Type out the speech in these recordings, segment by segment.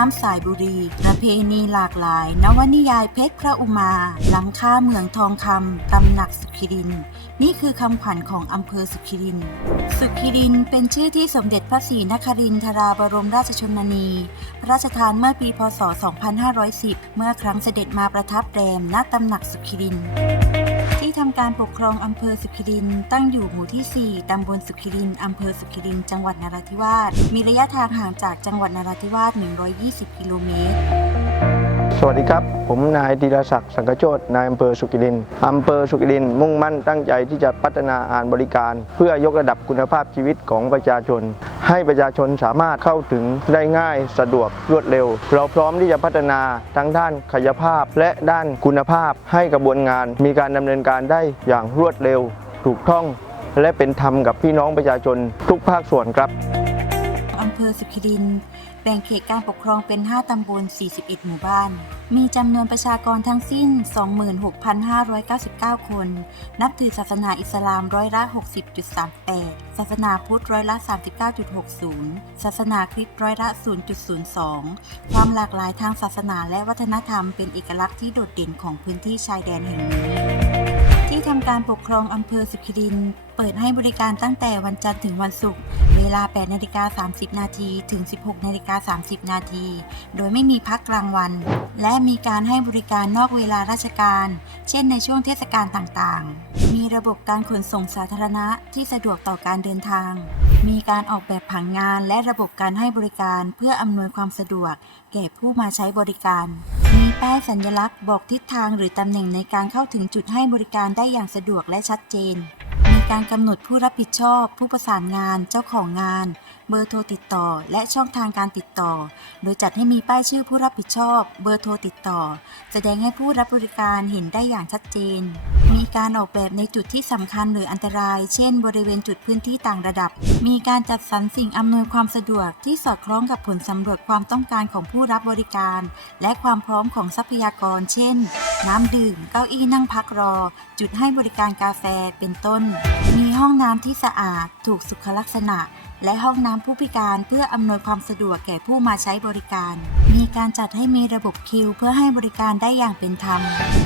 งามต้นน้ำสายบุรี ประเพณีหลากหลาย นวนิยายเพชรพระอุมาหลังค่าเมืองทองคำตำหนักสุขิริน นี่คือคำขวัญของอำเภอสุขิริน สุขิรินเป็นชื่อที่สมเด็จพระศรีนครินทราบรมราชชนนี พระราชทานเมื่อปีพศ 2510 เมื่อครั้งเสด็จมาประทับแรมณตำหนักสุขิริน ทำการปกครองอำเภอสุขิริน ตั้งอยู่หมู่ที่ 4 ตำบลสุขิริน อำเภอสุขิริน จังหวัดนราธิวาส มีระยะทางห่างจากจังหวัดนราธิวาส 120 กิโลเมตร สวัสดีครับ ผมนายธีรศักดิ์สังกโจทย์นายอำเภอสุกิรินอำเภอสุกิรินมุ่งมั่นตั้งใจที่จะพัฒนาอ่านบริการ เพื่อยกระดับคุณภาพชีวิตของประชาชน ให้ประชาชนสามารถเข้าถึงได้ง่ายสะดวกรวดเร็ว เราพร้อมที่จะพัฒนาทั้งด้านขยภาพและด้านคุณภาพ ให้กระบวนงาน มีการดำเนินการได้อย่างรวดเร็ว ถูกต้อง และเป็นธรรมกับพี่น้องประชาชนทุกภาคส่วนครับอำเภอสุขิริน แบ่งเขตการปกครองเป็น 5 ตำบล 41 หมู่บ้าน มีจำนวนประชากรทั้งสิ้น 26,599 คน นับถือศาสนาอิสลามร้อยละ 60.38 ศาสนาพุทธร้อยละ 39.60 ศาสนาคริสต์ร้อยละ 0.02 ความหลากหลายทางศาสนาและวัฒนธรรมเป็นเอกลักษณ์ที่โดดเด่นของพื้นที่ชายแดนแห่งนี้ ที่ทำการปกครองอำเภอสุขิริน เปิดให้บริการตั้งแต่วันจันทร์ถึงวันศุกร์ เวลา 8นาฬิกา30 นาทีถึง 16นาฬิกา30 นาที โดยไม่มีพักกลางวัน และมีการให้บริการนอกเวลาราชการ เช่นในช่วงเทศกาลต่างๆ มีระบบการขนส่งสาธารณะที่สะดวกต่อการเดินทาง มีการออกแบบผังงานและระบบการให้บริการเพื่ออำนวยความสะดวก แก่ผู้มาใช้บริการ มีป้ายสัญลักษณ์บอกทิศทางหรือตำแหน่งในการเข้าถึงจุดให้บริการได้อย่างสะดวกและชัดเจน มีการกำหนดผู้รับผิดชอบ ผู้ประสานงาน เจ้าของงาน เบอร์โทรติดต่อ และช่องทางการติดต่อ โดยจัดให้มีป้ายชื่อผู้รับผิดชอบ เบอร์โทรติดต่อ แสดงให้ผู้รับบริการเห็นได้อย่างชัดเจน การออกแบบในจุดที่สำคัญหรืออันตราย เช่น บริเวณจุดพื้นที่ต่างระดับ มีการจัดสรรสิ่งอำนวยความสะดวกที่สอดคล้องกับผลสำรวจความต้องการของผู้รับบริการ และความพร้อมของทรัพยากร เช่น น้ำดื่ม เก้าอี้นั่งพักรอ จุดให้บริการกาแฟเป็นต้น มีห้องน้ำที่สะอาด ถูกสุขลักษณะ และห้องน้ำผู้พิการเพื่ออำนวยความสะดวกแก่ผู้มาใช้บริการมีการจัดให้มีระบบคิว เพื่อให้บริการได้อย่างเป็นธรรม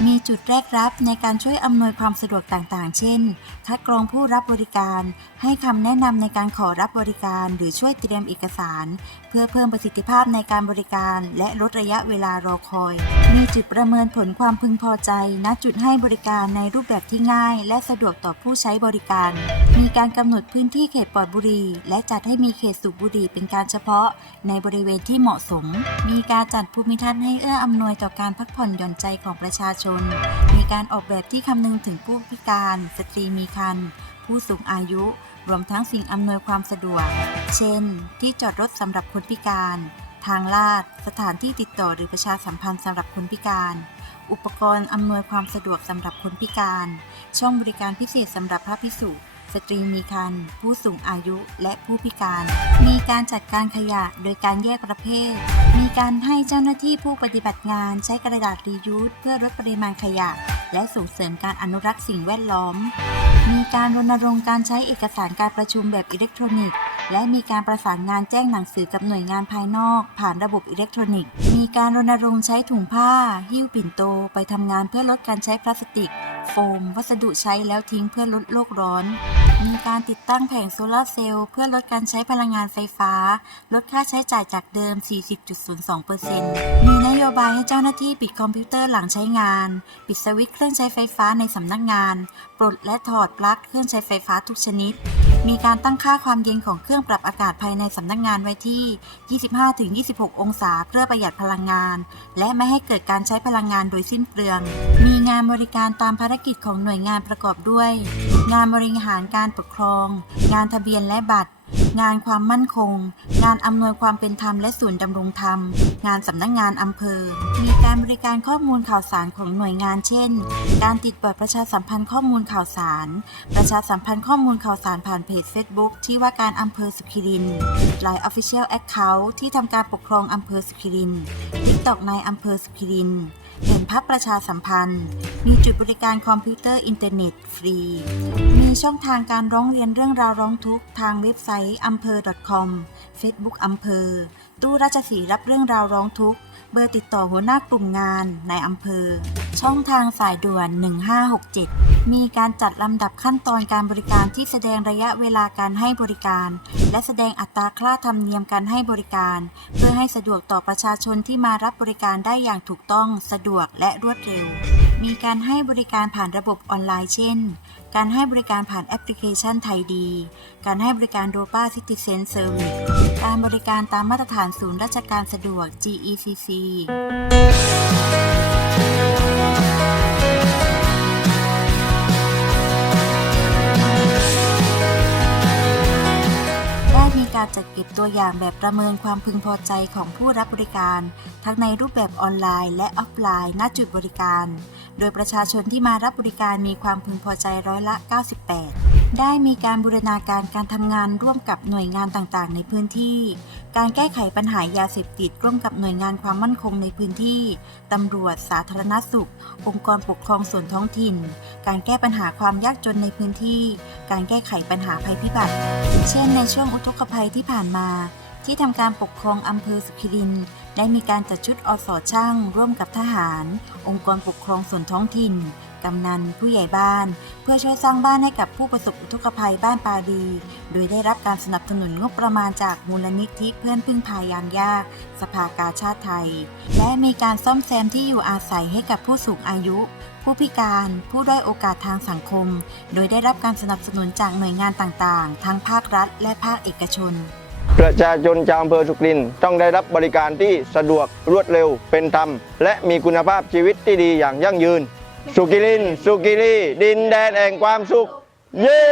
มีจุดแรกรับในการช่วยอำนวยความสะดวกต่างๆ เช่น คัดกรองผู้รับบริการ ให้คำแนะนำในการขอรับบริการ หรือช่วยเตรียมเอกสาร เพื่อเพิ่มประสิทธิภาพในการบริการ และลดระยะเวลารอคอย มีจุดประเมินผลความพึงพอใจ ณ จุดให้บริการในรูปแบบที่ง่าย และสะดวกต่อผู้ใช้บริการ มีการกำหนดพื้นที่เขตปลอดบุหรี่และจัดให้มีเขตสูบบุหรี่เป็นการเฉพาะ ในบริเวณที่เหมาะสม มีีการจัดภูมิทัศน์ให้เอื้ออำนวยต่อการพักผ่อนหย่อนใจของประชาชน มีการออกแบบที่คำนึงถึงผู้พิการ สตรีมีครรภ์ผู้สูงอายุ รวมทั้งสิ่งอำนวยความสะดวก เช่น ที่จอดรถสำหรับคนพิการ ทางลาด สถานที่ติดต่อหรือประชาสัมพันธ์สำหรับคนพิการ อุปกรณ์อำนวยความสะดวกสำหรับคนพิการ ช่องบริการพิเศษสำหรับพระพิสุ สตรีมีครรภ์ผู้สูงอายุและผู้พิการ มีการจัดการขยะโดยการแยกประเภท มีการให้เจ้าหน้าที่ผู้ปฏิบัติงานใช้กระดาษรียูสเพื่อลดปริมาณขยะ และส่งเสริมการอนุรักษ์สิ่งแวดล้อม มีการรณรงค์การใช้เอกสารการประชุมแบบอิเล็กทรอนิกส์และมีการประสานงานแจ้งหนังสือกับหน่วยงานภายนอก ผ่านระบบอิเล็กทรอนิกส์ มีการรณรงค์ใช้ถุงผ้า หิ้วปิ่นโตไปทำงานเพื่อลดการใช้พลาสติก โฟม วัสดุใช้แล้วทิ้งเพื่อลดโลกร้อน มีการติดตั้งแผงโซลาร์เซลล์เพื่อลดการใช้พลังงานไฟฟ้า ลดค่าใช้จ่ายจากเดิม 40.02%มีนโยบายให้เจ้าหน้าที่ปิดคอมพิวเตอร์หลังใช้งาน ปิดสวิตช์เครื่องใช้ไฟฟ้าในสำนักงาน ปลดและถอดปลั๊กเครื่องใช้ไฟฟ้าทุกชนิด มีการตั้งค่าความเย็นของเครื่องปรับอากาศภายในสำนักงานไว้ที่ 25-26 องศาเพื่อประหยัดพลังงาน และไม่ให้เกิดการใช้พลังงานโดยสิ้นเปลือง มีงานบริการตามภารกิจของหน่วยงานประกอบด้วย งานบริหารการปกครอง งานทะเบียนและบัตร งานความมั่นคง งานอำนวยความเป็นธรรมและศูนย์ดำรงธรรม งานสำนักงานอำเภอ มีการบริการข้อมูลข่าวสารของหน่วยงานเช่น การติดต่อประชาสัมพันธ์ข้อมูลข่าวสาร ประชาสัมพันธ์ข้อมูลข่าวสารผ่านเพจ Facebook ที่ว่าการอำเภอสุขิริน Line Official Account ที่ทำการปกครองอำเภอสุขิริน TikTok ในอำเภอสุขิรินแผ่นพับประชาสัมพันธ์ มีจุดบริการคอมพิวเตอร์อินเทอร์เน็ตฟรี มีช่องทางการร้องเรียนเรื่องราวร้องทุกข์ทางเว็บไซต์อำเภอ .com Facebook อำเภอ ตู้ราชสีรับเรื่องราวร้องทุกข์ เบอร์ติดต่อหัวหน้ากลุ่มงานในอำเภอ ช่องทางสายด่วน 1567 มีการจัดลำดับขั้นตอนการบริการที่แสดงระยะเวลาการให้บริการ และแสดงอัตราค่าธรรมเนียมการให้บริการ เพื่อให้สะดวกต่อประชาชนที่มารับบริการได้อย่างถูกต้อง สะดวกและรวดเร็ว มีการให้บริการผ่านระบบออนไลน์เช่น การให้บริการผ่านแอปพลิเคชันไทยดี การให้บริการโดป้าซิติเซนเซอร์วิสการบริการตามมาตรฐานศูนย์ราชการสะดวก GECC การจัดเก็บตัวอย่างแบบประเมินความพึงพอใจของผู้รับบริการ ทั้งในรูปแบบออนไลน์ และออฟไลน์ ณ จุดบริการ โดยประชาชนที่มารับบริการมีความพึงพอใจร้อยละ 98 ได้มีการบูรณาการการทำงานร่วมกับหน่วยงานต่างๆ ในพื้นที่ การแก้ไขปัญหายาเสพติดร่วมกับหน่วยงานความมั่นคงในพื้นที่ ตำรวจ สาธารณสุข องค์กรปกครองส่วนท้องถิ่น การแก้ปัญหาความยากจนในพื้นที่ การแก้ไขปัญหาภัยพิบัติ เช่น ในช่วงอุทกภัยที่ผ่านมา ที่ทำการปกครองอำเภอสุขิรินได้มีการจัดชุดอสอช่าง ร่วมกับทหาร องค์กรปกครองส่วนท้องถิ่น กำนันผู้ใหญ่บ้าน เพื่อช่วยสร้างบ้านให้กับผู้ประสบอุทกภัยบ้านปาดี โดยได้รับการสนับสนุนงบประมาณจากมูลนิธิเพื่อนพึ่งพายามยาก สภากาชาติไทย และมีการซ่อมแซมที่อยู่อาศัยให้กับผู้สูงอายุ ผู้พิการ ผู้ด้อยโอกาสทางสังคม โดยได้รับการสนับสนุนจากหน่วยงานต่างๆ ทั้งภาครัฐ และภาคเอกชนประชาชนชาวอำเภอสุกรินต้องได้รับบริการที่สะดวกรวดเร็วเป็นธรรม และมีคุณภาพชีวิตที่ดีอย่างยั่งยืน สุกิริน สุกิรีดินแดนแห่งความสุข เย้